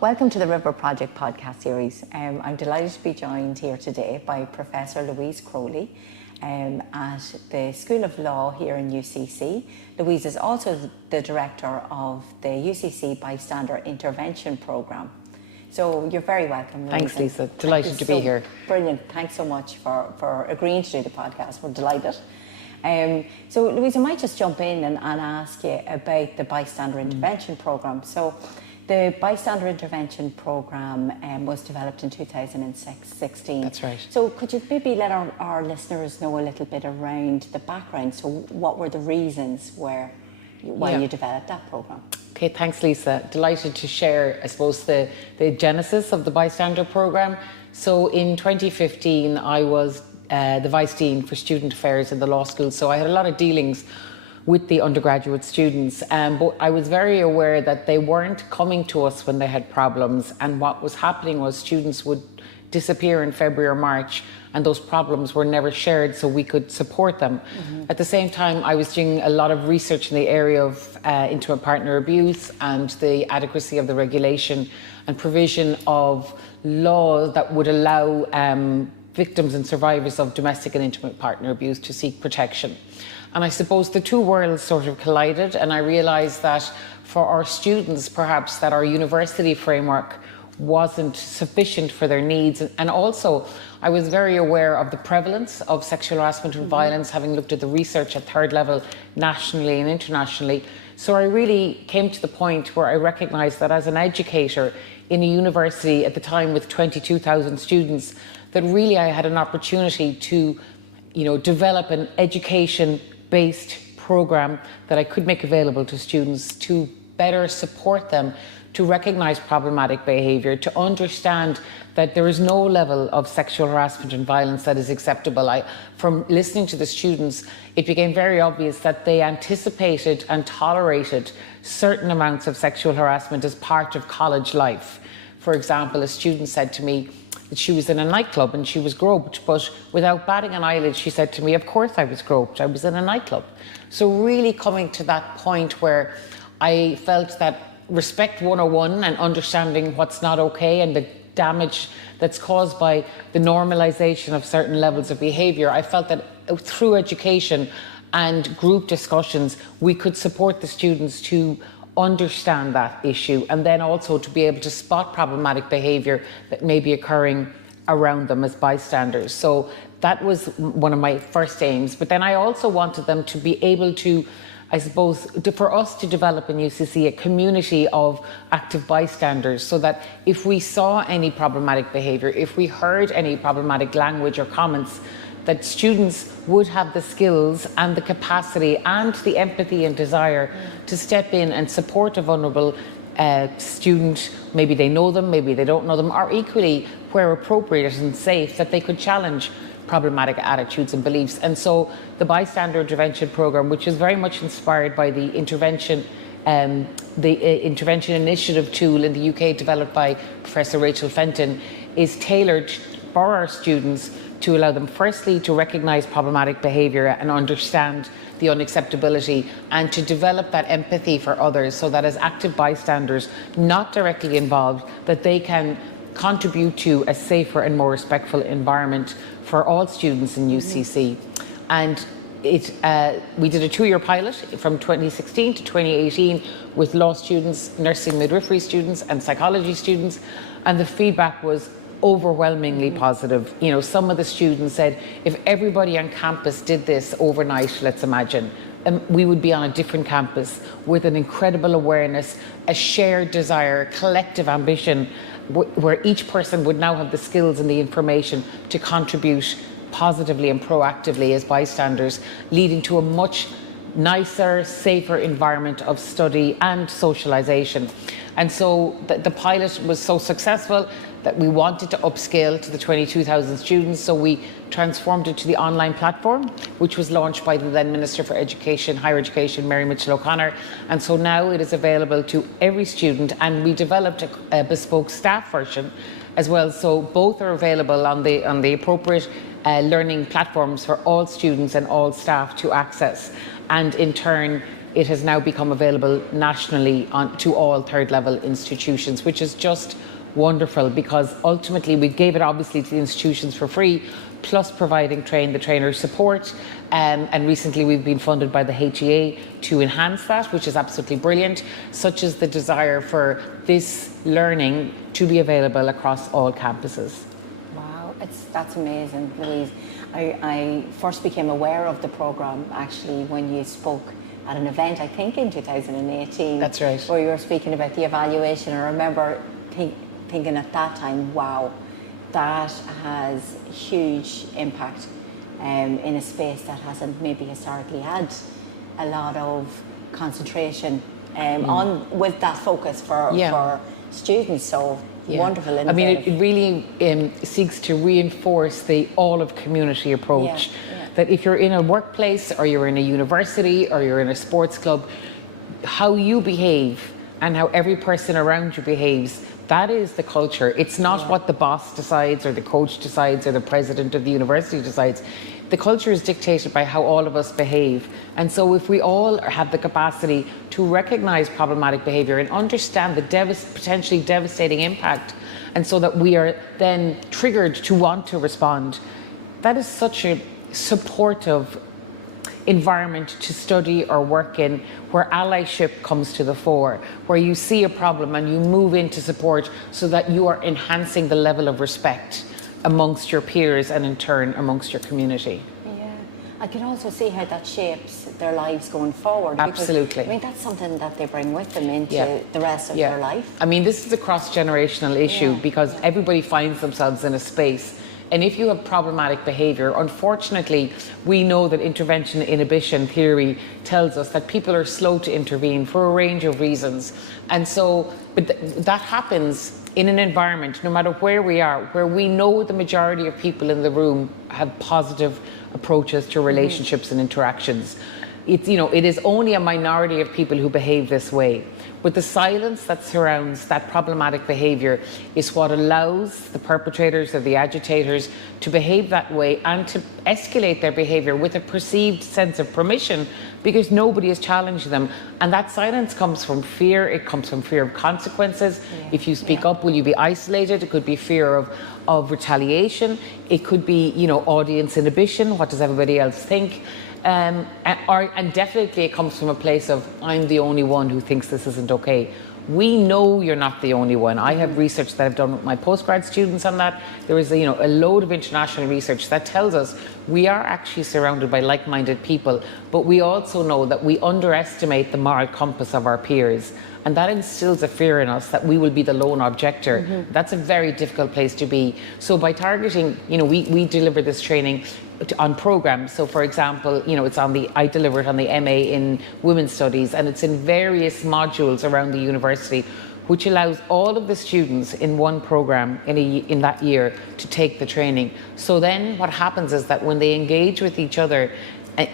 Welcome to the RiVeR Project podcast series. I'm delighted to be joined here today by Professor Louise Crowley at the School of Law here in UCC. Louise is also the director of the UCC Bystander Intervention Programme. So you're very welcome, Louise. Thanks, Lisa. Delighted to be here. Brilliant. Thanks so much for agreeing to do the podcast. We're delighted. So Louise, I might just jump in and ask you about the Bystander Intervention Programme. So the Bystander Intervention Programme was developed in 2016. That's right. So could you maybe let our listeners know a little bit around the background? So what were the reasons why you developed that programme? Okay, thanks, Lisa. Delighted to share, I suppose, the genesis of the Bystander Programme. So in 2015, I was the Vice Dean for Student Affairs in the law school. So I had a lot of dealings with the undergraduate students, but I was very aware that they weren't coming to us when they had problems, and what was happening was students would disappear in February or March and those problems were never shared so we could support them. Mm-hmm. At the same time, I was doing a lot of research in the area of intimate partner abuse and the adequacy of the regulation and provision of laws that would allow victims and survivors of domestic and intimate partner abuse to seek protection. And I suppose the two worlds sort of collided, and I realised that for our students, perhaps that our university framework wasn't sufficient for their needs. And also, I was very aware of the prevalence of sexual harassment and violence, having looked at the research at third level nationally and internationally. So I really came to the point where I recognised that as an educator in a university at the time with 22,000 students, that really I had an opportunity to, develop an education-based program that I could make available to students to better support them to recognise problematic behaviour, to understand that there is no level of sexual harassment and violence that is acceptable. From listening to the students, it became very obvious that they anticipated and tolerated certain amounts of sexual harassment as part of college life. For example, a student said to me that she was in a nightclub and she was groped, but without batting an eyelid, she said to me, "Of course I was groped, I was in a nightclub." So really coming to that point where I felt that respect 101 and understanding what's not okay and the damage that's caused by the normalization of certain levels of behavior, I felt that through education and group discussions, we could support the students to understand that issue and then also to be able to spot problematic behavior that may be occurring around them as bystanders. So that was one of my first aims. But then I also wanted them to be able to, I suppose, for us to develop in UCC a community of active bystanders so that if we saw any problematic behaviour, if we heard any problematic language or comments, that students would have the skills and the capacity and the empathy and desire to step in and support a vulnerable student. Maybe they know them, maybe they don't know them, or equally, where appropriate and safe, that they could challenge problematic attitudes and beliefs. And so the Bystander Intervention Programme, which is very much inspired by the intervention initiative tool in the UK developed by Professor Rachel Fenton, is tailored for our students to allow them firstly to recognise problematic behaviour and understand the unacceptability, and to develop that empathy for others so that as active bystanders, not directly involved, that they can contribute to a safer and more respectful environment for all students in UCC. And we did a 2-year pilot from 2016 to 2018 with law students, nursing midwifery students and psychology students, and the feedback was overwhelmingly positive. Some of the students said, if everybody on campus did this overnight, let's imagine, we would be on a different campus with an incredible awareness, a shared desire, collective ambition, where each person would now have the skills and the information to contribute positively and proactively as bystanders, leading to a much nicer, safer environment of study and socialisation. And so the pilot was so successful that we wanted to upscale to the 22,000 students, so we transformed it to the online platform, which was launched by the then Minister for Education, Higher Education, Mary Mitchell O'Connor. And so now it is available to every student, and we developed a bespoke staff version as well. So both are available on the appropriate learning platforms for all students and all staff to access. And in turn, it has now become available nationally to all third level institutions, which is just wonderful, because ultimately we gave it obviously to the institutions for free, plus providing the trainer support, and recently we've been funded by the HEA to enhance that, which is absolutely brilliant, such as the desire for this learning to be available across all campuses. Wow, that's amazing, Louise. I first became aware of the programme actually when you spoke at an event, I think in 2018. That's right. Where you were speaking about the evaluation. I remember thinking at that time, wow, that has huge impact in a space that hasn't maybe historically had a lot of concentration on with that focus for students. So wonderful innovative. I mean, it really seeks to reinforce the all of community approach. That if you're in a workplace or you're in a university or you're in a sports club, how you behave and how every person around you behaves, that is the culture. It's not what the boss decides or the coach decides or the president of the university decides. The culture is dictated by how all of us behave. And so if we all have the capacity to recognize problematic behavior and understand the potentially devastating impact, and so that we are then triggered to want to respond, that is such a supportive environment to study or work in, where allyship comes to the fore, where you see a problem and you move in to support, so that you are enhancing the level of respect amongst your peers and in turn amongst your community. Yeah, I can also see how that shapes their lives going forward. Absolutely. Because, I mean, that's something that they bring with them into the rest of their life. I mean, this is a cross-generational issue because everybody finds themselves in a space. And if you have problematic behaviour, unfortunately, we know that intervention inhibition theory tells us that people are slow to intervene for a range of reasons. And so, but that happens in an environment, no matter where we are, where we know the majority of people in the room have positive approaches to relationships and interactions. It's, it is only a minority of people who behave this way. But the silence that surrounds that problematic behaviour is what allows the perpetrators or the agitators to behave that way and to escalate their behaviour with a perceived sense of permission, because nobody is challenging them. And that silence comes from fear. It comes from fear of consequences. If you speak up, will you be isolated? It could be fear of retaliation. It could be, audience inhibition. What does everybody else think? And definitely it comes from a place of, I'm the only one who thinks this isn't okay. We know you're not the only one. I have research that I've done with my postgrad students on that. There is a load of international research that tells us we are actually surrounded by like-minded people, but we also know that we underestimate the moral compass of our peers. And that instills a fear in us that we will be the lone objector. That's a very difficult place to be. So by targeting, we deliver this training on programs. So for example, I deliver it on the MA in Women's Studies, and it's in various modules around the university, which allows all of the students in one program in that year to take the training. So then what happens is that when they engage with each other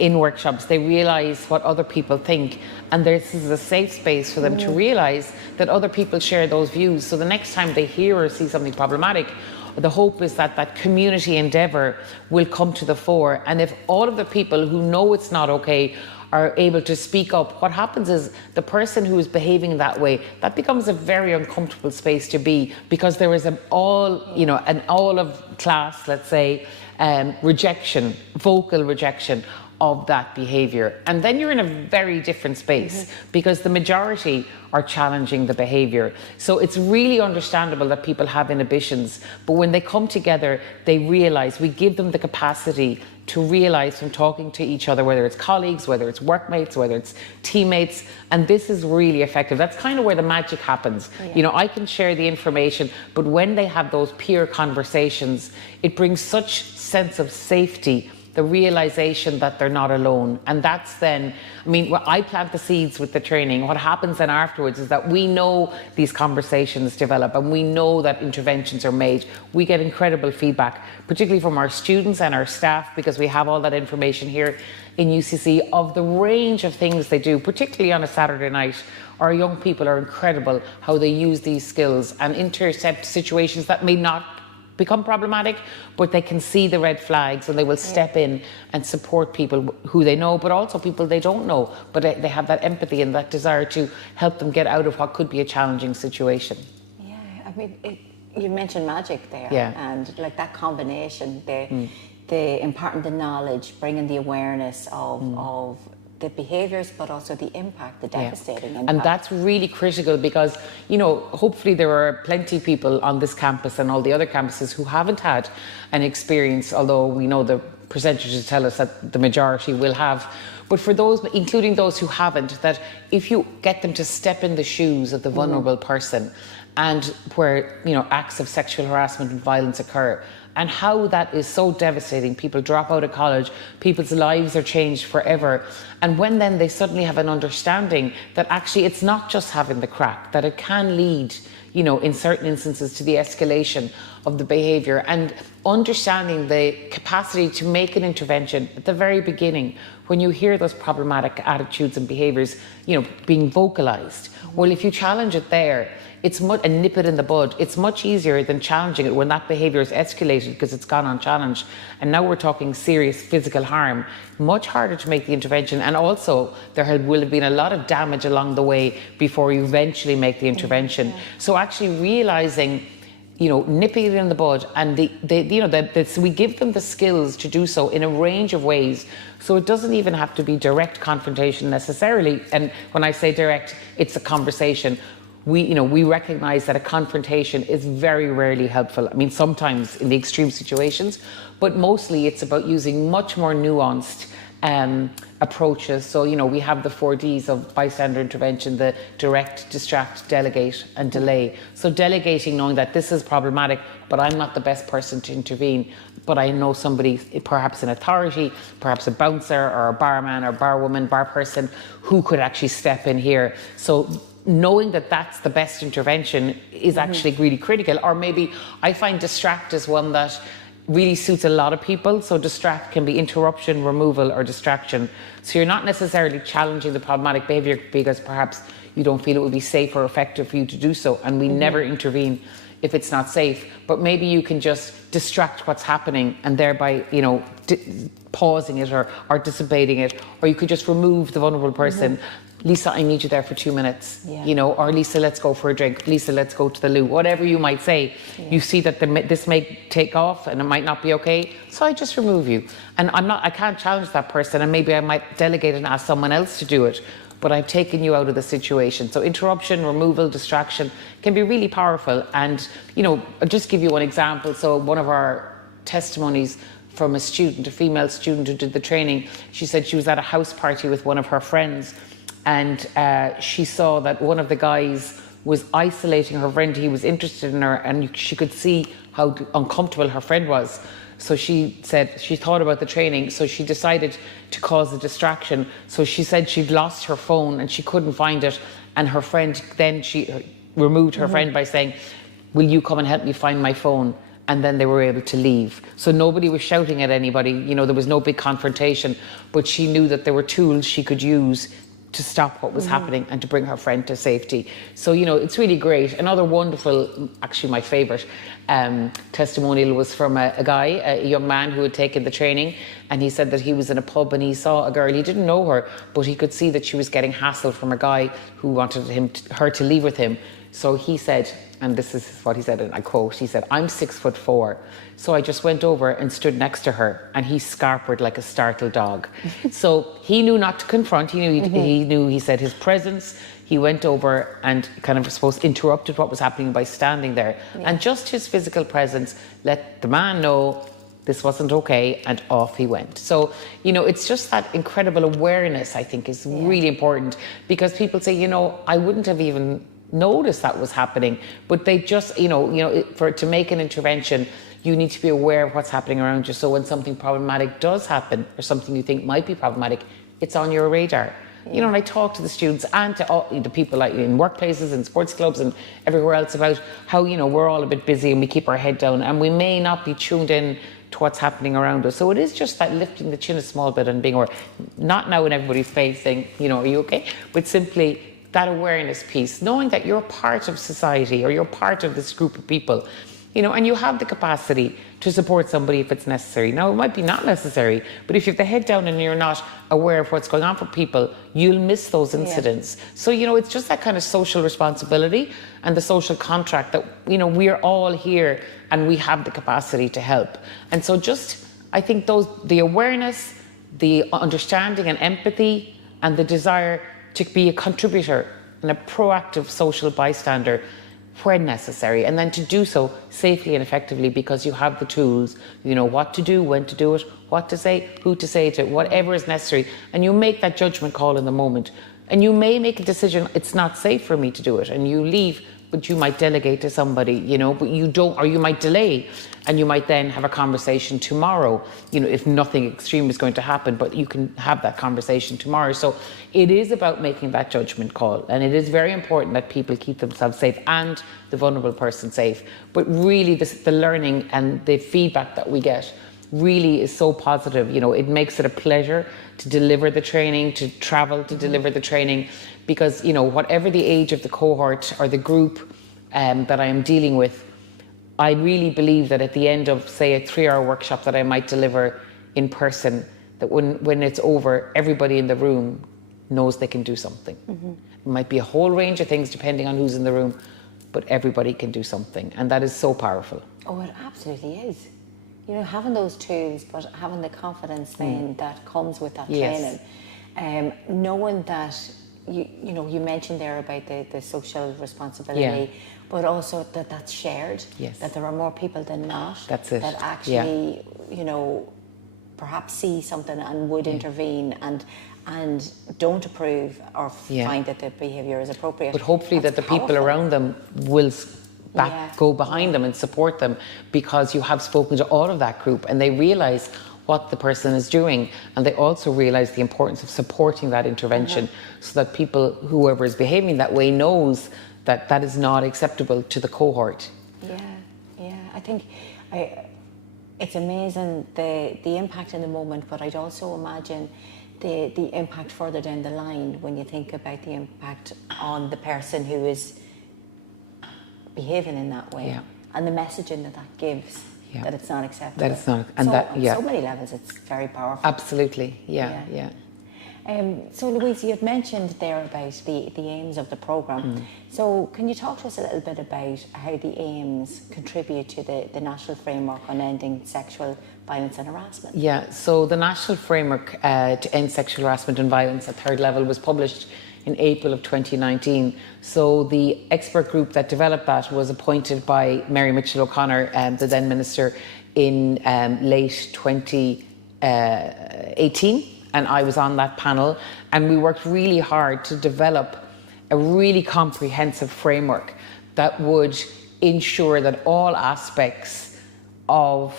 in workshops, they realize what other people think, and this is a safe space for them to realize that other people share those views. So the next time they hear or see something problematic, the hope is that that community endeavour will come to the fore. And if all of the people who know it's not okay are able to speak up, what happens is the person who is behaving that way, that becomes a very uncomfortable space to be, because there is an all of class, let's say, rejection, vocal rejection of that behaviour. And then you're in a very different space because the majority are challenging the behaviour. So it's really understandable that people have inhibitions, but when they come together, they realise, we give them the capacity to realise from talking to each other, whether it's colleagues, whether it's workmates, whether it's teammates, and this is really effective. That's kind of where the magic happens. I can share the information, but when they have those peer conversations, it brings such sense of safety, the realization that they're not alone. And that's then, I plant the seeds with the training. What happens then afterwards is that we know these conversations develop and we know that interventions are made. We get incredible feedback, particularly from our students and our staff, because we have all that information here in UCC of the range of things they do, particularly on a Saturday night. Our young people are incredible how they use these skills and intercept situations that may not become problematic, but they can see the red flags and they will step in and support people who they know, but also people they don't know, but they have that empathy and that desire to help them get out of what could be a challenging situation. Yeah, I mean, you mentioned magic there, and like that combination, the imparting the knowledge, bringing the awareness of the behaviours, but also the impact, the devastating impact. And that's really critical because, you know, hopefully there are plenty of people on this campus and all the other campuses who haven't had an experience, although we know the percentages tell us that the majority will have. But for those, including those who haven't, that if you get them to step in the shoes of the vulnerable person and where, you know, acts of sexual harassment and violence occur, and how that is so devastating. People drop out of college, people's lives are changed forever. And when then they suddenly have an understanding that actually it's not just having the crack, that it can lead, you know, in certain instances to the escalation of the behaviour, and understanding the capacity to make an intervention at the very beginning when you hear those problematic attitudes and behaviours, you know, being vocalised. Well, if you challenge it there, it's and nip it in the bud. It's much easier than challenging it when that behaviour is escalated because it's gone unchallenged. And now we're talking serious physical harm. Much harder to make the intervention. And also there will have been a lot of damage along the way before you eventually make the intervention. So actually realising, you know, nipping it in the bud, and we give them the skills to do so in a range of ways. So it doesn't even have to be direct confrontation necessarily. And when I say direct, it's a conversation. We recognise that a confrontation is very rarely helpful. I mean, sometimes in the extreme situations, but mostly it's about using much more nuanced approaches. So, you know, we have the 4 Ds of bystander intervention: the direct, distract, delegate, and delay. So delegating, knowing that this is problematic, but I'm not the best person to intervene, but I know somebody, perhaps an authority, perhaps a bouncer or a barman or barwoman, bar person, who could actually step in here. So knowing that that's the best intervention is actually really critical. Or maybe I find distract is one that really suits a lot of people. So distract can be interruption, removal, or distraction. So you're not necessarily challenging the problematic behaviour because perhaps you don't feel it would be safe or effective for you to do so. And we never intervene if it's not safe. But maybe you can just distract what's happening and thereby, you know, pausing it or dissipating it. Or you could just remove the vulnerable person. Lisa, I need you there for 2 minutes, you know, or Lisa, let's go for a drink. Lisa, let's go to the loo. Whatever you might say, you see that this may take off and it might not be okay. So I just remove you. And I can't challenge that person, and maybe I might delegate and ask someone else to do it, but I've taken you out of the situation. So interruption, removal, distraction can be really powerful. And, you know, I'll just give you one example. So one of our testimonies from a student, a female student who did the training, she said she was at a house party with one of her friends, and she saw that one of the guys was isolating her friend. He was interested in her, and she could see how uncomfortable her friend was. So she said she thought about the training, so she decided to cause a distraction. So she said she'd lost her phone and she couldn't find it, and her friend, then she removed her friend by saying, will you come and help me find my phone? And then they were able to leave. So nobody was shouting at anybody, you know, there was no big confrontation, but she knew that there were tools she could use to stop what was happening and to bring her friend to safety. So, you know, it's really great. Another wonderful, actually my favourite testimonial was from a guy, a young man who had taken the training, and he said that he was in a pub and he saw a girl. He didn't know her, but he could see that she was getting hassled from a guy who wanted her to leave with him. So he said, and this is what he said, and I quote, he said, "I'm 6'4". So I just went over and stood next to her, and he scarpered like a startled dog. So he knew not to confront. He knew, he said his presence, he went over and kind of, I suppose, interrupted what was happening by standing there. And just his physical presence let the man know this wasn't okay, and off he went. So, you know, it's just that incredible awareness, I think, is really important, because people say, you know, I wouldn't have even noticed that was happening, but they just, to make an intervention, you need to be aware of what's happening around you. So when something problematic does happen, or something you think might be problematic, it's on your radar. You know, and I talk to the students and to all the people like in workplaces and sports clubs and everywhere else about how, you know, we're all a bit busy and we keep our head down and we may not be tuned in to what's happening around us. So it is just that lifting the chin a small bit and being aware, not now in everybody's face saying, you know, are you okay? But simply that awareness piece, knowing that you're part of society or you're part of this group of people. you know, and you have the capacity to support somebody if it's necessary. Now, it might be not necessary, but if you have the head down and you're not aware of what's going on for people, you'll miss those incidents. So, you know, it's just that kind of social responsibility and the social contract that, you know, we're all here and we have the capacity to help. And so just, I think the awareness, the understanding and empathy and the desire to be a contributor and a proactive social bystander when necessary, and then to do so safely and effectively because you have the tools, you know what to do, when to do it, what to say, who to say to, whatever is necessary, and you make that judgment call in the moment. And you may make a decision, it's not safe for me to do it, and you leave, but you might delegate to somebody, you know, but you don't, or you might delay, and you might then have a conversation tomorrow, you know, if nothing extreme is going to happen, but you can have that conversation tomorrow. So it is about making that judgment call, and it is very important that people keep themselves safe and the vulnerable person safe. But really the learning and the feedback that we get really is so positive. You know, it makes it a pleasure to deliver the training, to travel to deliver the training, because, you know, whatever the age of the cohort or the group that I am dealing with, I really believe that at the end of, say, a 3-hour workshop that I might deliver in person, that when it's over, everybody in the room knows they can do something. It might be a whole range of things depending on who's in the room, but everybody can do something, and that is so powerful. Oh, it absolutely is. You know, having those tools, but having the confidence then that comes with that training. Knowing that, you know, you mentioned there about the social responsibility, but also that that's shared, that there are more people than not that actually, you know, perhaps see something and would intervene and don't approve or find that the behaviour is appropriate. But hopefully that the people around them will go behind them and support them, because you have spoken to all of that group and they realise what the person is doing, and they also realise the importance of supporting that intervention so that people, whoever is behaving that way, knows that that is not acceptable to the cohort. I think it's amazing the impact in the moment, but I'd also imagine the impact further down the line when you think about the impact on the person who is behaving in that way, and the messaging that gives, that it's not acceptable. That it's not, and so, on so many levels, it's very powerful. Absolutely, So Louise, you had mentioned there about the aims of the programme. So can you talk to us a little bit about how the aims contribute to the national framework on ending sexual violence and harassment? Yeah, so the national framework to end sexual harassment and violence at third level was published in April of 2019. So the expert group that developed that was appointed by Mary Mitchell O'Connor, the then minister, in late 2018. And I was on that panel, and we worked really hard to develop a really comprehensive framework that would ensure that all aspects of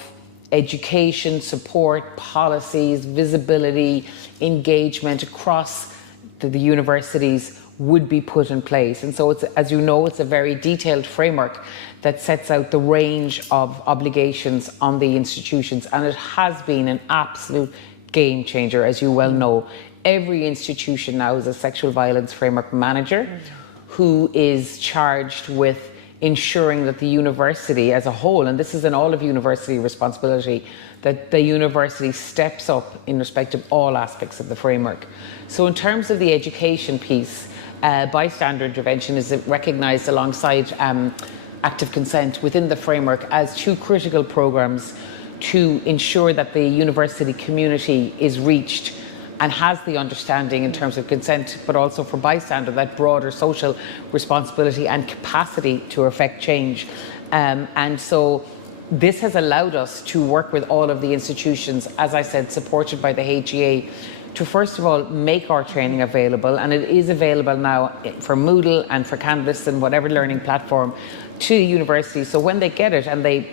education, support, policies, visibility, engagement across the universities would be put in place. And so it's, as you know, it's a very detailed framework that sets out the range of obligations on the institutions, and it has been an absolute game changer, as you well know. Every institution now is a sexual violence framework manager who is charged with ensuring that the university as a whole, and this is an all of university responsibility, that the university steps up in respect of all aspects of the framework. So in terms of the education piece, bystander intervention is recognised alongside active consent within the framework as two critical programmes to ensure that the university community is reached and has the understanding in terms of consent, but also for bystander, that broader social responsibility and capacity to effect change. And so this has allowed us to work with all of the institutions, as I said, supported by the HEA, to first of all make our training available, and it is available now for Moodle and for Canvas and whatever learning platform to universities. So when they get it and they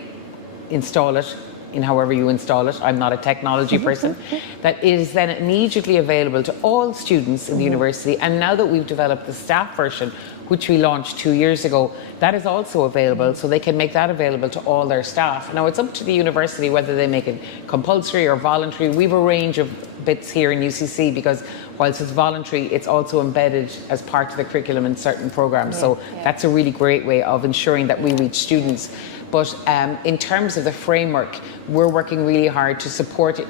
install it, in however you install it, I'm not a technology person, that it is then immediately available to all students in the university. And now that we've developed the staff version, which we launched 2 years ago, that is also available, so they can make that available to all their staff. Now it's up to the university whether they make it compulsory or voluntary. We have a range of bits here in UCC, because whilst it's voluntary, it's also embedded as part of the curriculum in certain programs. So that's a really great way of ensuring that we reach students. But in terms of the framework, we're working really hard to support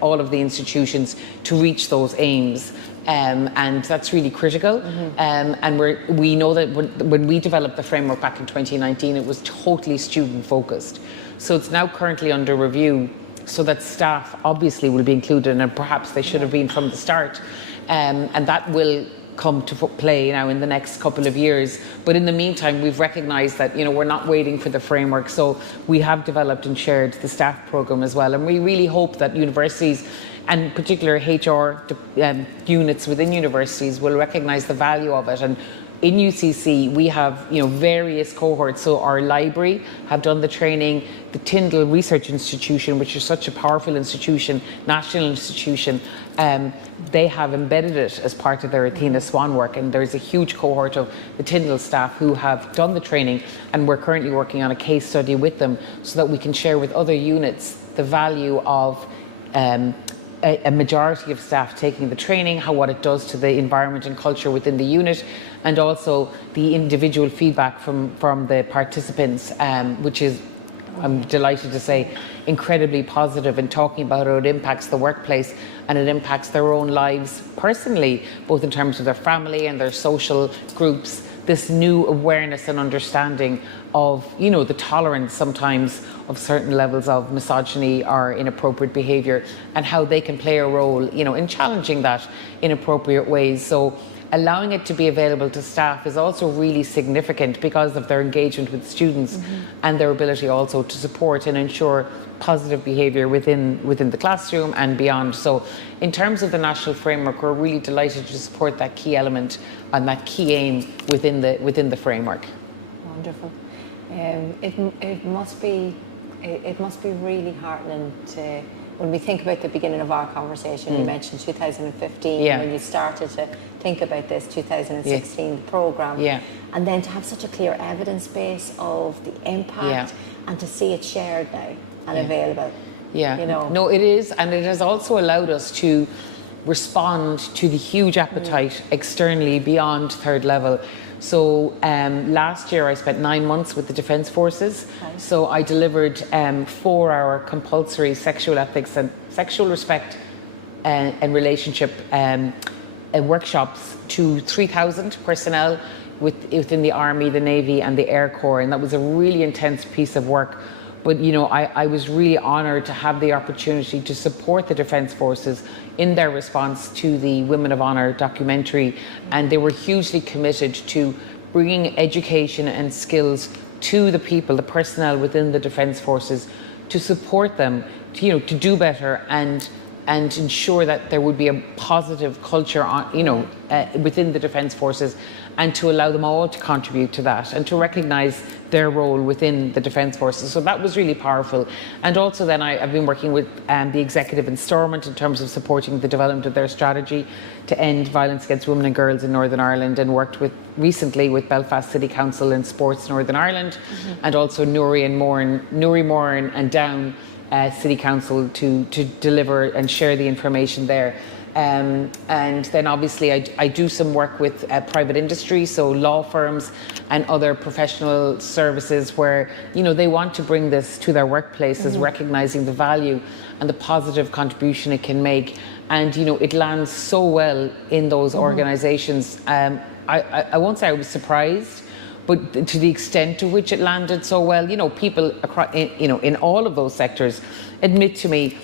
all of the institutions to reach those aims. And that's really critical. And we know that when we developed the framework back in 2019, it was totally student focused. So it's now currently under review, so that staff obviously will be included, and perhaps they should have been from the start. And that will come to play now in the next couple of years. But in the meantime, we've recognised that, we're not waiting for the framework. So we have developed and shared the staff programme as well. And we really hope that universities, and particular HR units within universities, will recognise the value of it. And in UCC, we have various cohorts. So our library have done the training, the Tyndall Research Institution, which is such a powerful institution, national institution, they have embedded it as part of their Athena Swan work, and there's a huge cohort of the Tyndall staff who have done the training, and we're currently working on a case study with them so that we can share with other units the value of a majority of staff taking the training, what it does to the environment and culture within the unit, and also the individual feedback from the participants, which is, I'm delighted to say, incredibly positive in talking about how it impacts the workplace and it impacts their own lives personally, both in terms of their family and their social groups. This new awareness and understanding of, the tolerance sometimes of certain levels of misogyny or inappropriate behaviour, and how they can play a role, in challenging that in appropriate ways. So allowing it to be available to staff is also really significant because of their engagement with students and their ability also to support and ensure positive behaviour within the classroom and beyond. So in terms of the national framework, we're really delighted to support that key element and that key aim within the framework. Wonderful. It must be really heartening to, when we think about the beginning of our conversation, you mentioned 2015, when you started to think about this, 2016, the programme, and then to have such a clear evidence base of the impact and to see it shared now and available. No, it is, and it has also allowed us to respond to the huge appetite externally beyond third level. So last year I spent 9 months with the Defence Forces. Okay. So I delivered 4-hour compulsory sexual ethics and sexual respect and relationship workshops to 3,000 personnel within the Army, the Navy and the Air Corps, and that was a really intense piece of work. But I was really honoured to have the opportunity to support the Defence Forces in their response to the Women of Honour documentary, and they were hugely committed to bringing education and skills to the people, the personnel within the Defence Forces, to support them, to do better and ensure that there would be a positive culture within the Defence Forces, and to allow them all to contribute to that and to recognise their role within the Defence Forces. So that was really powerful. And also then I've been working with the Executive in Stormont in terms of supporting the development of their strategy to end violence against women and girls in Northern Ireland, and worked recently with Belfast City Council and Sports Northern Ireland, and also Newry Moran and Down City Council to deliver and share the information there. And then obviously I do some work with private industry, so law firms and other professional services where, they want to bring this to their workplaces, recognising the value and the positive contribution it can make. And, it lands so well in those organisations. I won't say I was surprised, but to the extent to which it landed so well, people across, in all of those sectors admit to me,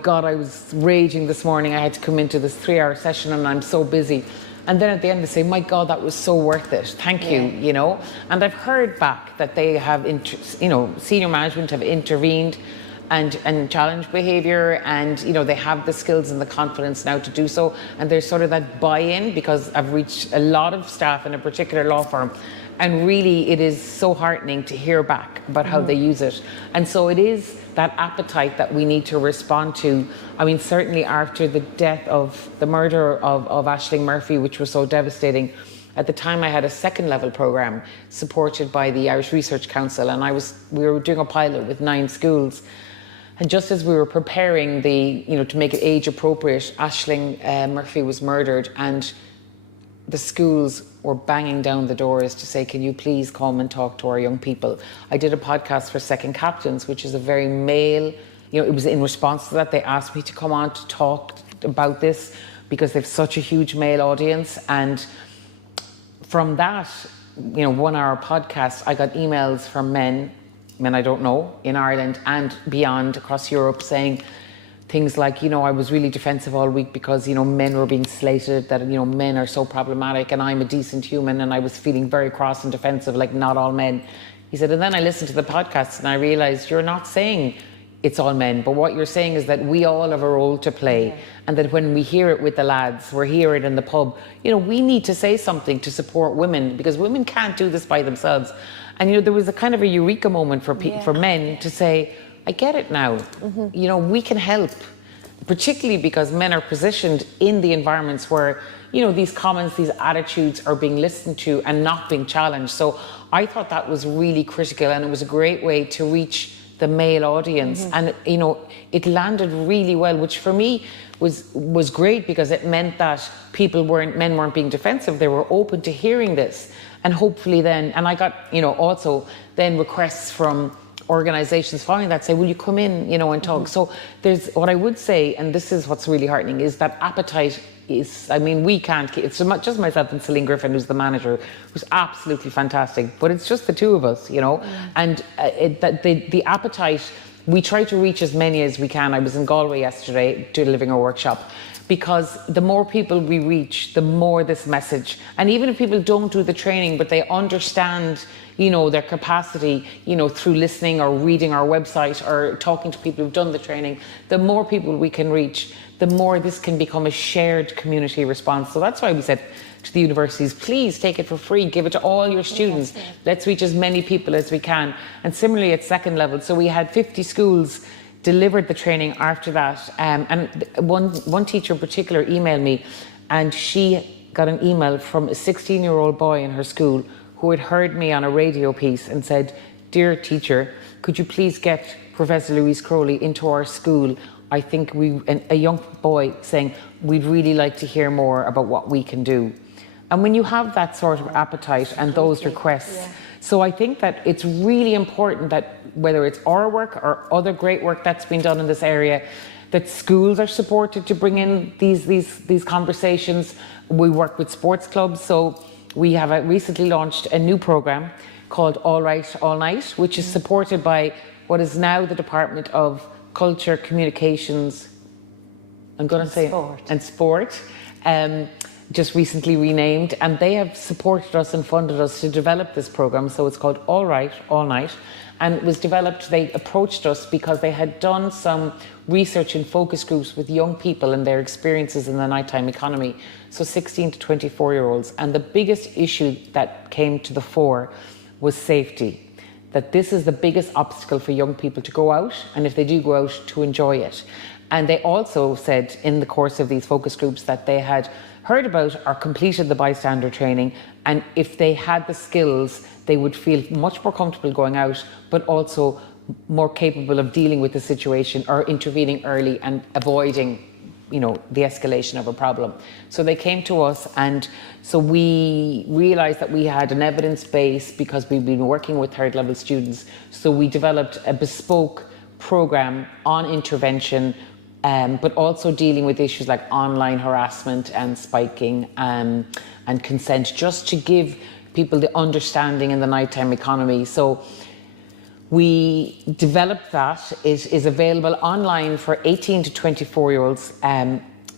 God, I was raging this morning. I had to come into this 3-hour session and I'm so busy. And then at the end they say, my God, that was so worth it. Thank you, And I've heard back that they have, senior management have intervened and challenged behaviour, and, they have the skills and the confidence now to do so. And there's sort of that buy-in, because I've reached a lot of staff in a particular law firm. And really, it is so heartening to hear back about how they use it. And so it is that appetite that we need to respond to. I mean, certainly after the death of the murder of Aisling Murphy, which was so devastating, at the time I had a second level programme supported by the Irish Research Council, and we were doing a pilot with 9 schools. And just as we were preparing to make it age appropriate, Aisling Murphy was murdered, and the schools were banging down the doors to say, can you please come and talk to our young people? I did a podcast for Second Captains, which is a very male, it was in response to that. They asked me to come on to talk about this because they've such a huge male audience. And from that, 1 hour podcast, I got emails from men I don't know, in Ireland and beyond across Europe saying things like, I was really defensive all week because, men were being slated, that, men are so problematic and I'm a decent human, and I was feeling very cross and defensive, like not all men. He said, and then I listened to the podcast and I realised you're not saying it's all men, but what you're saying is that we all have a role to play, and that when we hear it with the lads, we hear it in the pub, we need to say something to support women, because women can't do this by themselves. And there was a kind of a eureka moment for men to say, I get it now. We can help, particularly because men are positioned in the environments where, these comments, these attitudes are being listened to and not being challenged. So I thought that was really critical, and it was a great way to reach the male audience. And, it landed really well, which for me was great, because it meant that men weren't being defensive. They were open to hearing this. And hopefully then, and I got, also then requests from organisations following that say, will you come in, and talk? So there's, what I would say, and this is what's really heartening, is that appetite is, we can't, it's just myself and Celine Griffin, who's the manager, who's absolutely fantastic, but it's just the two of us, and the appetite, we try to reach as many as we can. I was in Galway yesterday delivering a workshop, because the more people we reach, the more this message, and even if people don't do the training, but they understand, their capacity, through listening or reading our website or talking to people who've done the training, the more people we can reach, the more this can become a shared community response. So that's why we said to the universities, please take it for free, give it to all your students. Let's reach as many people as we can. And similarly at second level, so we had 50 schools delivered the training after that. And one teacher in particular emailed me, and she got an email from a 16-year-old boy in her school who had heard me on a radio piece and said, dear teacher, could you please get Professor Louise Crowley into our school? I think a young boy saying, we'd really like to hear more about what we can do. And when you have that sort of appetite and those requests, so I think that it's really important that whether it's our work or other great work that's been done in this area, that schools are supported to bring in these conversations. We work with sports clubs, so we have recently launched a new programme called All Right, All Night, which is supported by what is now the Department of Culture, Communications, Sport, just recently renamed, and they have supported us and funded us to develop this programme. So it's called All Right, All Night, and it was developed, they approached us because they had done some research in focus groups with young people and their experiences in the nighttime economy, so 16 to 24-year-olds, and the biggest issue that came to the fore was safety. That this is the biggest obstacle for young people to go out, and if they do go out, to enjoy it. And they also said in the course of these focus groups that they had heard about or completed the bystander training, and if they had the skills, they would feel much more comfortable going out, but also more capable of dealing with the situation or intervening early and avoiding, the escalation of a problem. So they came to us, and so we realized that we had an evidence base because we've been working with third level students. So we developed a bespoke program on intervention, but also dealing with issues like online harassment and spiking and consent, just to give people the understanding in the nighttime economy. So we developed that. It is available online for 18 to 24-year-olds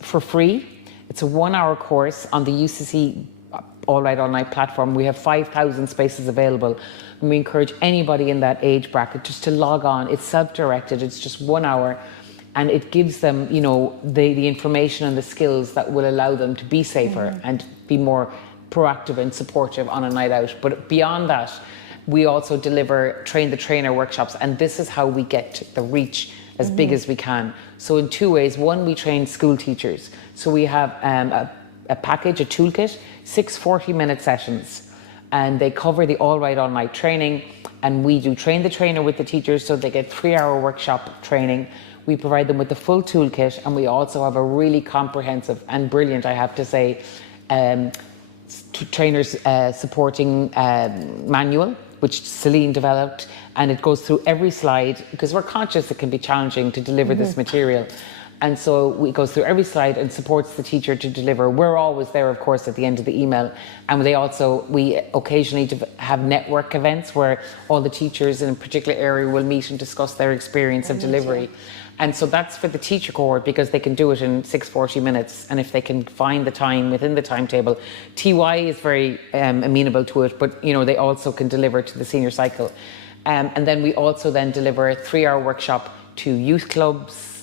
for free. It's a 1-hour course on the UCC All Right All Night platform. We have 5,000 spaces available, and we encourage anybody in that age bracket just to log on. It's self-directed, it's just 1 hour, and it gives them, the information and the skills that will allow them to be safer and be more proactive and supportive on a night out. But beyond that, we also deliver train the trainer workshops, and this is how we get the reach as big as we can. So in 2 ways. One, we train school teachers. So we have a package, a toolkit, 6 40-minute sessions, and they cover the All Right All Night training, and we do train the trainer with the teachers, so they get 3-hour workshop training. We provide them with the full toolkit, and we also have a really comprehensive and brilliant, I have to say, trainers supporting manual, which Celine developed, and it goes through every slide because we're conscious it can be challenging to deliver this material. And so it goes through every slide and supports the teacher to deliver. We're always there, of course, at the end of the email. And we occasionally have network events where all the teachers in a particular area will meet and discuss their experience of delivery. And so that's for the teacher cohort because they can do it in 640 minutes. And if they can find the time within the timetable, TY is very amenable to it, but they also can deliver to the senior cycle. And then we also then deliver a 3-hour workshop to youth clubs,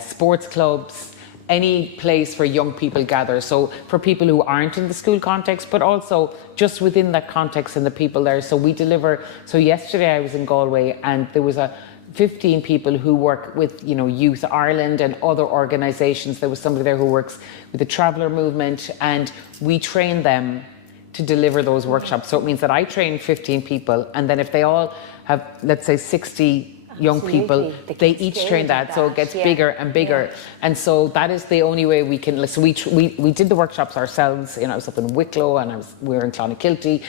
sports clubs, any place where young people gather. So for people who aren't in the school context, but also just within that context and the people there. So we deliver, so yesterday I was in Galway and there was 15 people who work with, Youth Ireland and other organisations. There was somebody there who works with the Traveller Movement, and we train them to deliver those workshops. So it means that I train 15 people, and then if they all have, let's say, 60 young people, they each train that, so it gets bigger and bigger. And so that is the only way we can. So we did the workshops ourselves. I was up in Wicklow and we were in Clonakilty,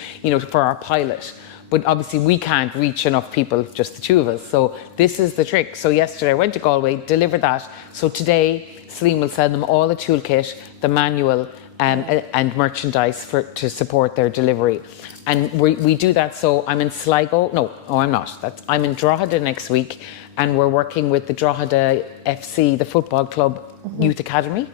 for our pilot. But obviously we can't reach enough people, just the two of us. So this is the trick. So yesterday I went to Galway, delivered that. So today Celine will send them all the toolkit, the manual, and merchandise to support their delivery. And we do that. So I'm in Sligo. No, I'm not. I'm in Drogheda next week, and we're working with the Drogheda FC, the football club, youth academy.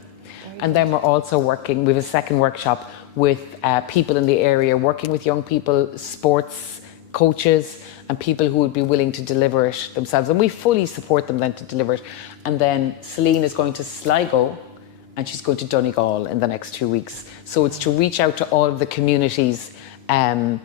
And then we're also working. We have a second workshop with people in the area, working with young people, sports coaches, and people who would be willing to deliver it themselves. And we fully support them then to deliver it. And then Celine is going to Sligo, and she's going to Donegal in the next 2 weeks. So it's to reach out to all of the communities and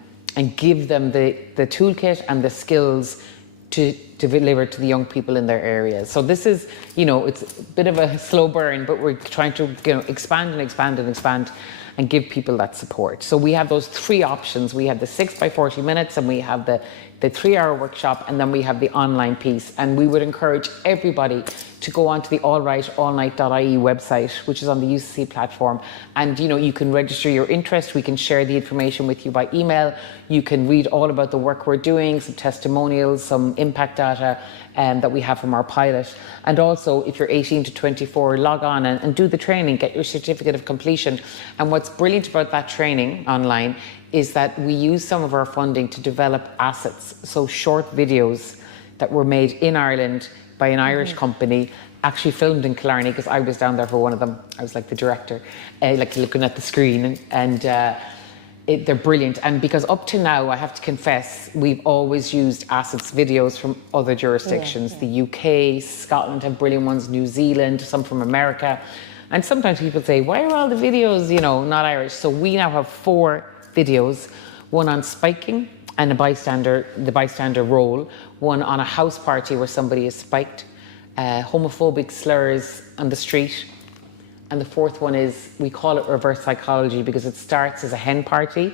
give them the toolkit and the skills to deliver to the young people in their areas. So this is, it's a bit of a slow burn, but we're trying to expand and expand and expand and give people that support. So we have those 3 options. We have the 6 by 40 minutes, and we have the 3-hour workshop, and then we have the online piece. And we would encourage everybody to go onto the allrightallnight.ie website, which is on the UCC platform. And you can register your interest. We can share the information with you by email. You can read all about the work we're doing, some testimonials, some impact data that we have from our pilot. And also, if you're 18 to 24, log on and do the training, get your certificate of completion. And what's brilliant about that training online is that we use some of our funding to develop assets. So short videos that were made in Ireland by an Irish company, actually filmed in Killarney, because I was down there for one of them. I was like the director, like looking at the screen, and they're brilliant. And because up to now, I have to confess, we've always used assets videos from other jurisdictions. The UK, Scotland have brilliant ones, New Zealand, some from America. And sometimes people say, why are all the videos, not Irish? So we now have 4 videos, one on spiking and the bystander role, one on a house party where somebody is spiked, homophobic slurs on the street, and the 4th one is, we call it reverse psychology because it starts as a hen party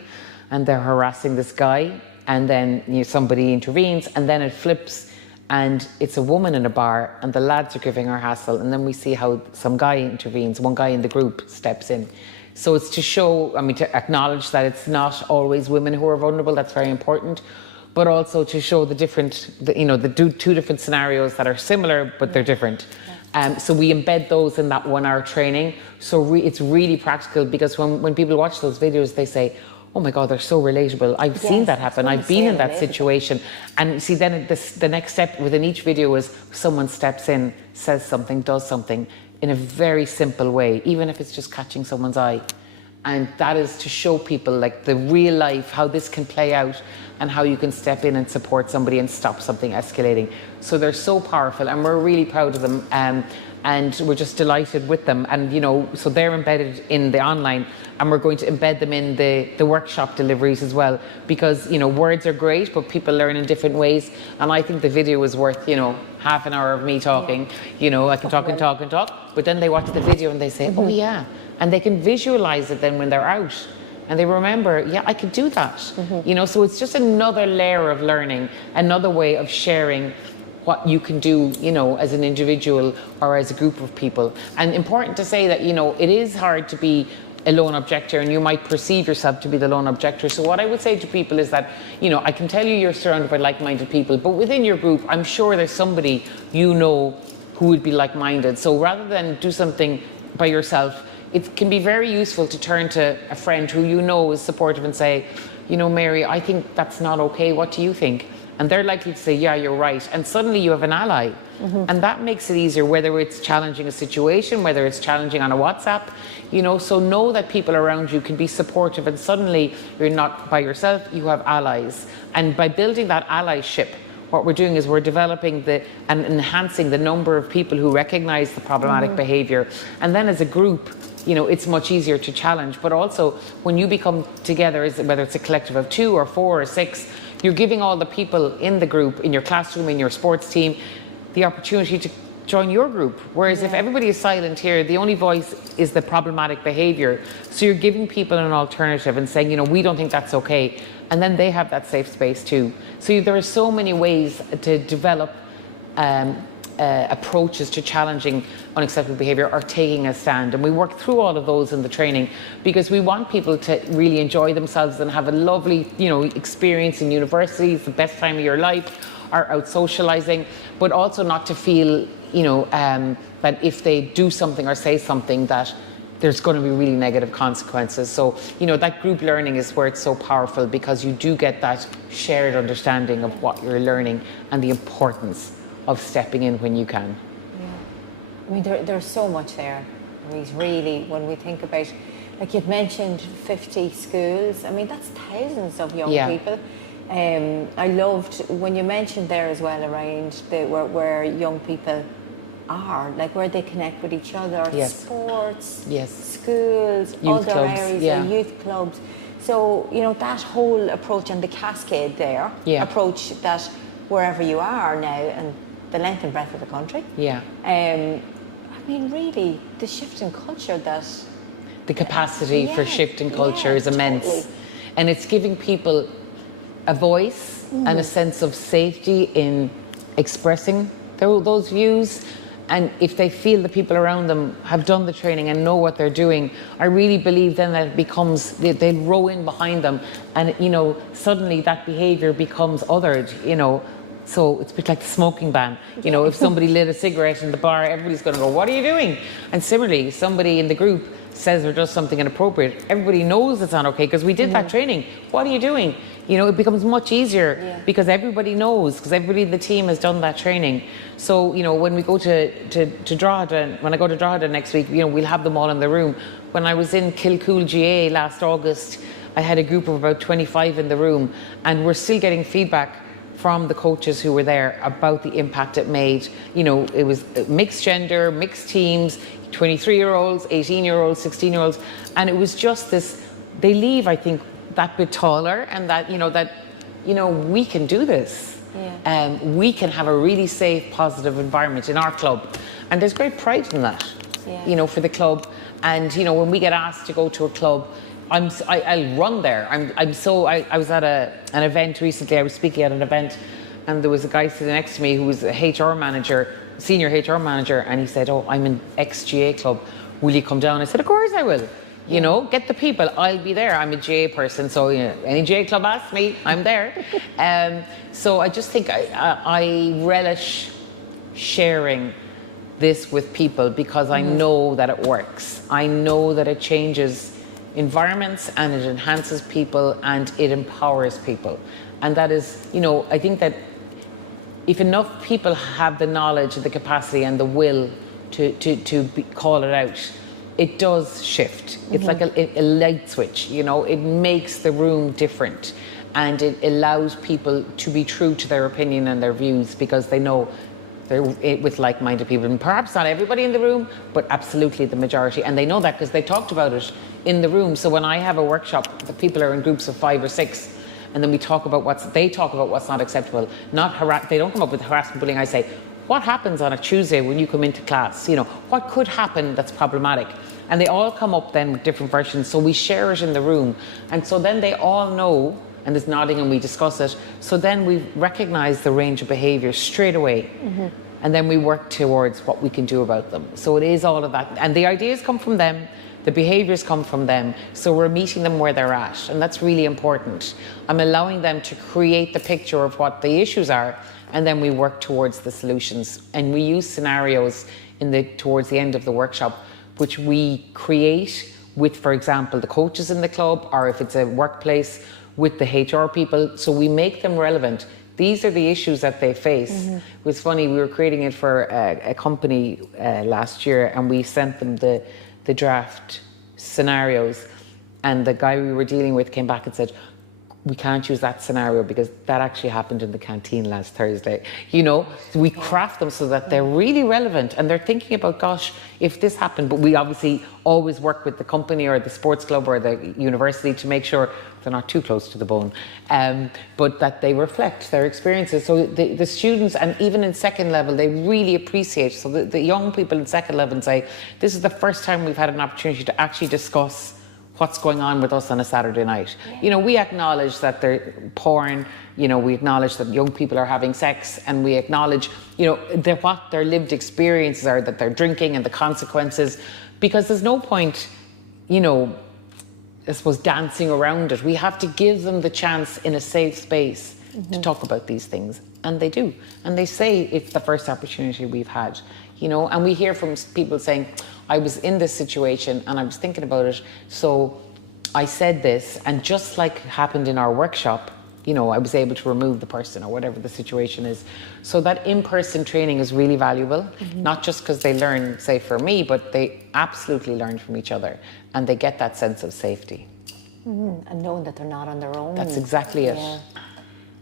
and they're harassing this guy, and then somebody intervenes, and then it flips and it's a woman in a bar and the lads are giving her hassle, and then we see how some guy intervenes, one guy in the group steps in. So it's to show, to acknowledge that it's not always women who are vulnerable, that's very important, but also to show the different, the 2 different scenarios that are similar, but they're different. So we embed those in that 1-hour training. So it's really practical, because when people watch those videos, they say, oh my God, they're so relatable. I've seen that happen. I've been in that situation. And see, then the next step within each video is someone steps in, says something, does something, in a very simple way, even if it's just catching someone's eye. And that is to show people like the real life, how this can play out and how you can step in and support somebody and stop something escalating. So they're so powerful, and we're really proud of them. And we're just delighted with them. And, so they're embedded in the online, and we're going to embed them in the workshop deliveries as well, because, words are great, but people learn in different ways. And I think the video is worth, half an hour of me talking. I can talk and talk and talk, but then they watch the video and they say, oh yeah. And they can visualize it then when they're out. And they remember, yeah, I could do that. So it's just another layer of learning, another way of sharing what you can do, as an individual or as a group of people. And important to say that, it is hard to be a lone objector, and you might perceive yourself to be the lone objector. So what I would say to people is that, you know, I can tell you you're surrounded by like-minded people, but within your group, I'm sure there's somebody you know who would be like-minded. So rather than do something by yourself, it can be very useful to turn to a friend who you know is supportive and say, you know, Mary, I think that's not okay. What do you think? And they're likely to say, yeah, you're right. And suddenly you have an ally. And that makes it easier, whether it's challenging a situation, whether it's challenging on a WhatsApp, you know, so know that people around you can be supportive, and suddenly you're not by yourself, you have allies. And by building that allyship, what we're doing is we're developing and enhancing the number of people who recognize the problematic behavior. And then as a group, you know, it's much easier to challenge. But also when you become together, whether it's a collective of 2 or 4 or 6, you're giving all the people in the group, in your classroom, in your sports team, the opportunity to join your group. Whereas if everybody is silent here, the only voice is the problematic behavior. So you're giving people an alternative and saying, you know, we don't think that's okay. And then they have that safe space too. So there are so many ways to develop approaches to challenging unacceptable behavior or taking a stand. And we work through all of those in the training because we want people to really enjoy themselves and have a lovely, you know, experience in university. It's the best time of your life, or out socializing, but also not to feel, you know, that if they do something or say something that there's going to be really negative consequences. So, you know, that group learning is where it's so powerful, because you do get that shared understanding of what you're learning and the importance of stepping in when you can. Yeah. I mean, there's so much there, Louise, really, when we think about, like you'd mentioned 50 schools. I mean, that's thousands of young people. I loved when you mentioned there as well around where young people are, like where they connect with each other, sports, schools, youth other clubs, areas, youth clubs. So, you know, that whole approach and the cascade there, approach that wherever you are now and the length and breadth of the country. I mean, really, the shift in culture that... The capacity for shift in culture is immense. Totally. And it's giving people a voice and a sense of safety in expressing those views. And if they feel the people around them have done the training and know what they're doing, I really believe then that it becomes, they'll row in behind them, and, you know, suddenly that behaviour becomes othered, you know. So it's a bit like the smoking ban. You know, if somebody lit a cigarette in the bar, everybody's going to go, what are you doing? And similarly, somebody in the group says or does something inappropriate, everybody knows it's not okay because we did that training. What are you doing? You know, it becomes much easier because everybody knows, because everybody in the team has done that training. So, you know, when we go to Drogheda, when I go to Drogheda next week, you know, we'll have them all in the room. When I was in Kilcool GA last August, I had a group of about 25 in the room, and we're still getting feedback from the coaches who were there about the impact it made. You know, it was mixed gender, mixed teams, 23-year-olds, 18-year-olds, 16-year-olds, and it was just this, they leave, I think, that bit taller, and that, we can do this. We can have a really safe, positive environment in our club. And there's great pride in that, you know, for the club. And, you know, when we get asked to go to a club, I'll run there. I was at an event recently, I was speaking at an event, and there was a guy sitting next to me who was a HR manager, senior HR manager, and he said, oh, I'm an ex-GA club, will you come down? I said, of course I will. You know, get the people, I'll be there. I'm a GA person, so, you know, any GA club asks me, I'm there. So I just think I relish sharing this with people because I know that it works. I know that it changes environments and it enhances people and it empowers people. And that is, you know, I think that if enough people have the knowledge and the capacity and the will to call it out, it does shift. It's like a light switch, you know, it makes the room different, and it allows people to be true to their opinion and their views because they know they're with like-minded people. And perhaps not everybody in the room, but absolutely the majority. And they know that because they talked about it in the room. So when I have a workshop, the people are in groups of 5 or 6, and then we talk about what's not acceptable. They don't come up with harassment, bullying. I say, what happens on a Tuesday when you come into class? You know, what could happen that's problematic? And they all come up then with different versions. So we share it in the room. And so then they all know, and there's nodding and we discuss it. So then we recognize the range of behaviors straight away. And then we work towards what we can do about them. So it is all of that. And the ideas come from them. The behaviours come from them. So we're meeting them where they're at, and that's really important. I'm allowing them to create the picture of what the issues are, and then we work towards the solutions. And we use scenarios towards the end of the workshop, which we create with, for example, the coaches in the club, or if it's a workplace, with the HR people. So we make them relevant. These are the issues that they face. It was funny, we were creating it for a company last year, and we sent them the draft scenarios, and the guy we were dealing with came back and said, we can't use that scenario because that actually happened in the canteen last Thursday. You know, so we craft them so that they're really relevant, and they're thinking about, gosh, if this happened. But we obviously always work with the company or the sports club or the university to make sure they're not too close to the bone, but that they reflect their experiences. So the students, and even in second level, they really appreciate. So the young people in second level say, this is the first time we've had an opportunity to actually discuss what's going on with us on a Saturday night. Yeah. You know, we acknowledge that they're porn, you know, we acknowledge that young people are having sex, and we acknowledge, you know, what their lived experiences are, that they're drinking and the consequences, because there's no point, you know, I suppose, dancing around it. We have to give them the chance in a safe space to talk about these things, and they do. And they say it's the first opportunity we've had, you know, and we hear from people saying, I was in this situation and I was thinking about it, so I said this, and just like happened in our workshop, you know, I was able to remove the person or whatever the situation is. So that in-person training is really valuable, not just because they learn, say for me, but they absolutely learn from each other, and they get that sense of safety. And knowing that they're not on their own. That's exactly it. Yeah.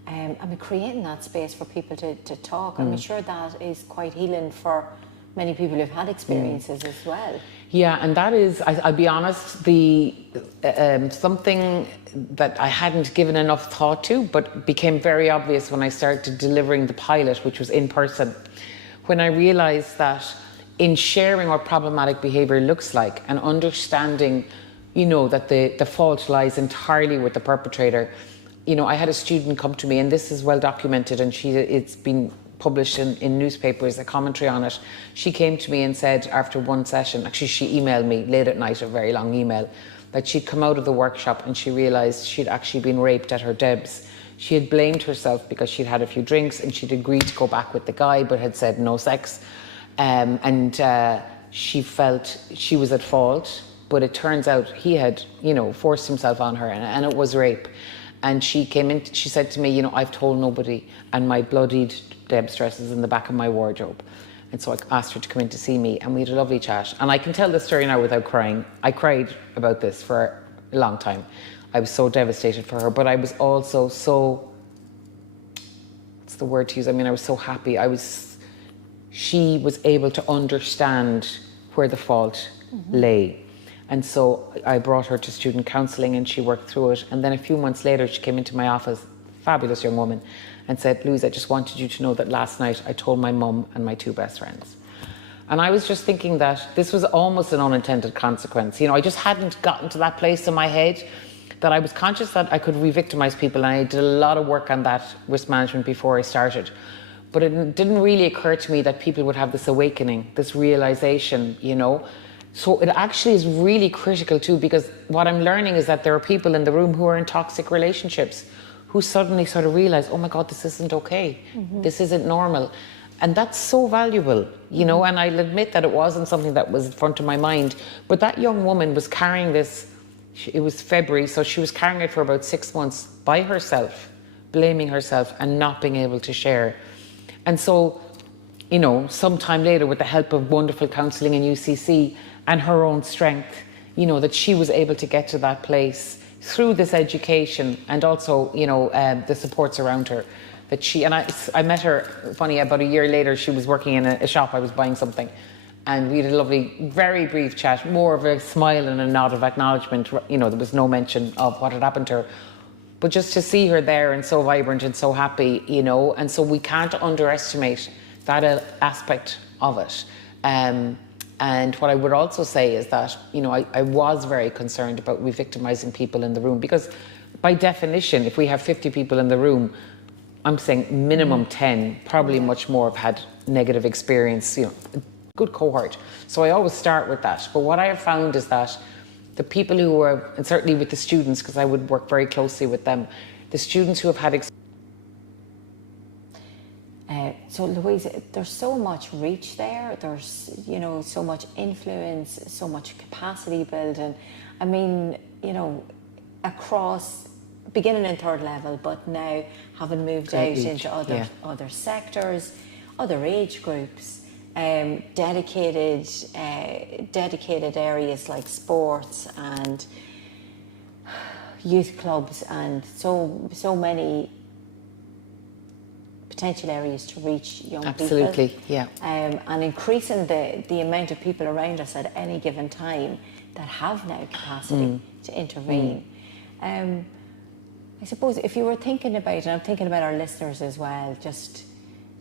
I mean, creating that space for people to talk, I'm sure that is quite healing for many people who've had experiences as well. Yeah, and that is, I'll be honest, the something that I hadn't given enough thought to, but became very obvious when I started delivering the pilot, which was in person. When I realised that in sharing what problematic behaviour looks like and understanding, you know, that the fault lies entirely with the perpetrator. You know, I had a student come to me, and this is well documented, and it's been published in newspapers, a commentary on it. She came to me and said after one session, actually she emailed me late at night, a very long email, that she'd come out of the workshop and she realised she'd actually been raped at her debs. She had blamed herself because she'd had a few drinks, and she'd agreed to go back with the guy but had said no sex, and she felt she was at fault, but it turns out he had, you know, forced himself on her, and it was rape. And she came in, she said to me, you know, I've told nobody, and my bloodied Deb's dress is in the back of my wardrobe. And so I asked her to come in to see me, and we had a lovely chat. And I can tell this story now without crying. I cried about this for a long time. I was so devastated for her, but I was also so, what's the word to use? I mean, I was so happy. She was able to understand where the fault lay. And so I brought her to student counselling, and she worked through it. And then a few months later, she came into my office, fabulous young woman, and said, Louise, I just wanted you to know that last night I told my mum and my two best friends. And I was just thinking that this was almost an unintended consequence. You know, I just hadn't gotten to that place in my head that I was conscious that I could re-victimise people, and I did a lot of work on that risk management before I started. But it didn't really occur to me that people would have this awakening, this realisation, you know. So it actually is really critical too, because what I'm learning is that there are people in the room who are in toxic relationships who suddenly sort of realise, oh my God, this isn't okay. This isn't normal. And that's so valuable, you know, and I'll admit that it wasn't something that was in front of my mind, but that young woman was carrying this, it was February, so she was carrying it for about 6 months by herself, blaming herself and not being able to share. And so, you know, sometime later, with the help of wonderful counselling in UCC and her own strength, you know, that she was able to get to that place through this education, and also, you know, the supports around her. That she, and I met her, funny, about a year later, she was working in a shop, I was buying something, and we had a lovely, very brief chat, more of a smile and a nod of acknowledgement. You know, there was no mention of what had happened to her, but just to see her there and so vibrant and so happy, you know, and so we can't underestimate that aspect of it. And what I would also say is that, you know, I was very concerned about re-victimizing people in the room, because by definition, if we have 50 people in the room, I'm saying minimum 10, probably much more, have had negative experience, you know, good cohort. So I always start with that. But what I have found is that the people who are, and certainly with the students, because I would work very closely with them, the students who have had so Louise, there's so much reach there, there's, you know, so much influence, so much capacity building. I mean, you know, across beginning in third level, but now having moved out into other sectors, other age groups, dedicated areas like sports and youth clubs, and so many potential areas to reach young people. Absolutely, yeah. And increasing the amount of people around us at any given time that have now capacity to intervene. I suppose if you were thinking about, and I'm thinking about our listeners as well, just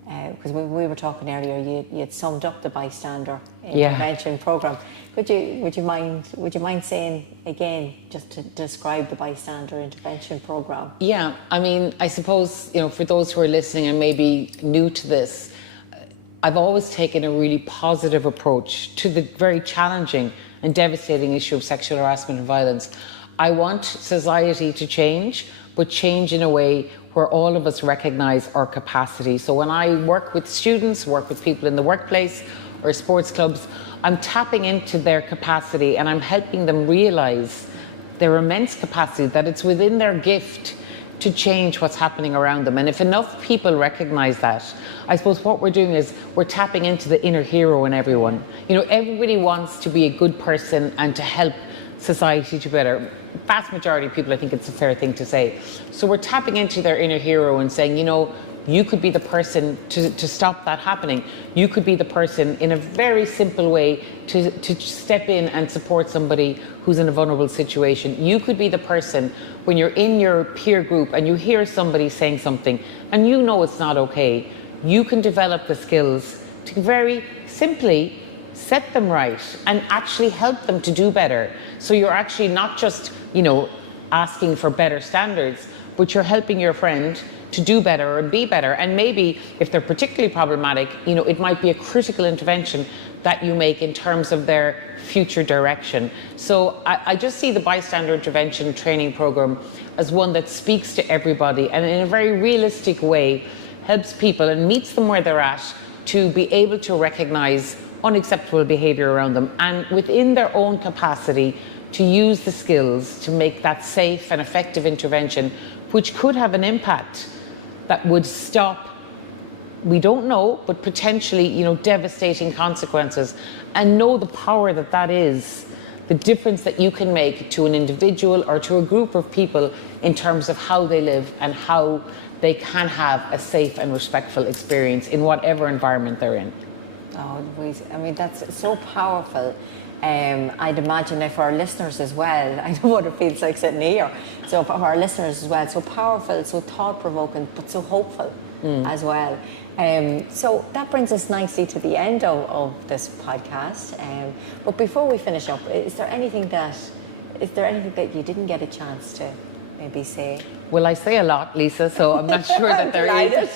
because we were talking earlier, you had summed up the Bystander Intervention Programme. Would you mind saying again, just to describe the Bystander Intervention Programme? Yeah, I mean, I suppose, you know, for those who are listening and maybe new to this, I've always taken a really positive approach to the very challenging and devastating issue of sexual harassment and violence. I want society to change, but change in a way where all of us recognise our capacity. So when I work with students, work with people in the workplace or sports clubs, I'm tapping into their capacity and I'm helping them realise their immense capacity, that it's within their gift to change what's happening around them. And if enough people recognise that, I suppose what we're doing is we're tapping into the inner hero in everyone. You know, everybody wants to be a good person and to help society to better. Vast majority of people, I think it's a fair thing to say. So we're tapping into their inner hero and saying, you know, you could be the person to stop that happening. You could be the person in a very simple way to step in and support somebody who's in a vulnerable situation. You could be the person when you're in your peer group and you hear somebody saying something and you know it's not okay. You can develop the skills to very simply set them right and actually help them to do better. So you're actually not just, you know, asking for better standards, but you're helping your friend to do better or be better. And maybe if they're particularly problematic, you know, it might be a critical intervention that you make in terms of their future direction. So I just see the Bystander Intervention Training Programme as one that speaks to everybody and in a very realistic way helps people and meets them where they're at to be able to recognise unacceptable behaviour around them and within their own capacity to use the skills to make that safe and effective intervention, which could have an impact that would stop, we don't know, but potentially, you know, devastating consequences, and know the power that that is, the difference that you can make to an individual or to a group of people in terms of how they live and how they can have a safe and respectful experience in whatever environment they're in. Oh, Louise, I mean, that's so powerful. I'd imagine that for our listeners as well, I know what it feels like sitting here. So for our listeners as well, so powerful, so thought-provoking, but so hopeful as well. So that brings us nicely to the end of this podcast. But before we finish up, is there anything that you didn't get a chance to maybe say? Well, I say a lot, Lisa, so I'm not sure that there is.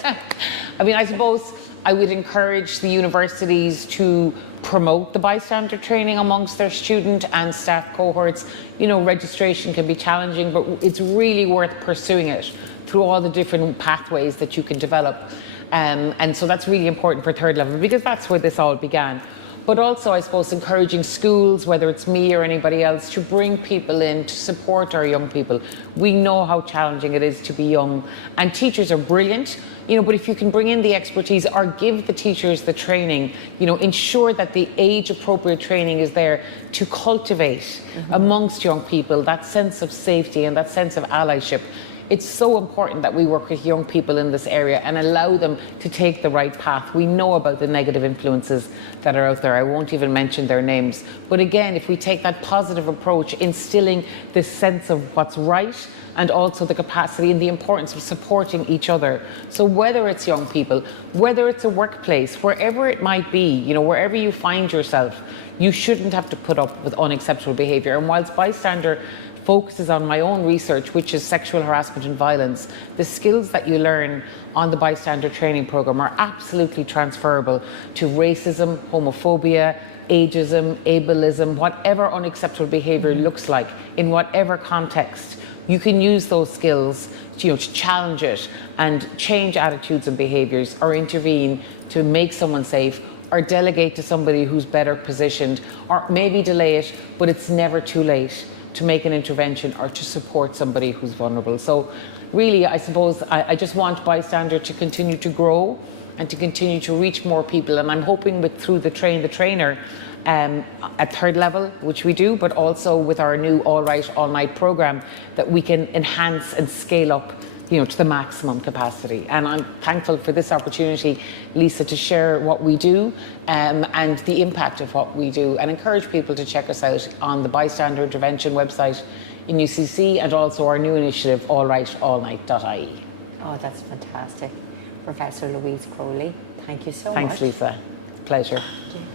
I mean, I suppose I would encourage the universities to promote the bystander training amongst their student and staff cohorts. You know, registration can be challenging, but it's really worth pursuing it through all the different pathways that you can develop. And so that's really important for third level because that's where this all began. But also, I suppose, encouraging schools, whether it's me or anybody else, to bring people in to support our young people. We know how challenging it is to be young, and teachers are brilliant, you know, but if you can bring in the expertise or give the teachers the training, you know, ensure that the age-appropriate training is there to cultivate amongst young people that sense of safety and that sense of allyship. It's so important that we work with young people in this area and allow them to take the right path. We know about the negative influences that are out there. I won't even mention their names. But again, if we take that positive approach, instilling this sense of what's right and also the capacity and the importance of supporting each other. So whether it's young people, whether it's a workplace, wherever it might be, you know, wherever you find yourself, you shouldn't have to put up with unacceptable behaviour. And whilst bystander focuses on my own research, which is sexual harassment and violence, the skills that you learn on the Bystander Training Programme are absolutely transferable to racism, homophobia, ageism, ableism, whatever unacceptable behaviour looks like, in whatever context. You can use those skills to challenge it and change attitudes and behaviours, or intervene to make someone safe, or delegate to somebody who's better positioned, or maybe delay it, but it's never too late to make an intervention or to support somebody who's vulnerable. So really, I suppose I just want Bystander to continue to grow and to continue to reach more people. And I'm hoping through the Train the Trainer at third level, which we do, but also with our new All Right, All Night programme, that we can enhance and scale up to the maximum capacity. And I'm thankful for this opportunity, Lisa, to share what we do and the impact of what we do, and encourage people to check us out on the Bystander Intervention website in UCC, and also our new initiative, allrightallnight.ie. Oh, that's fantastic. Professor Louise Crowley, thank you so much. Thanks, Lisa. Pleasure. Thank you.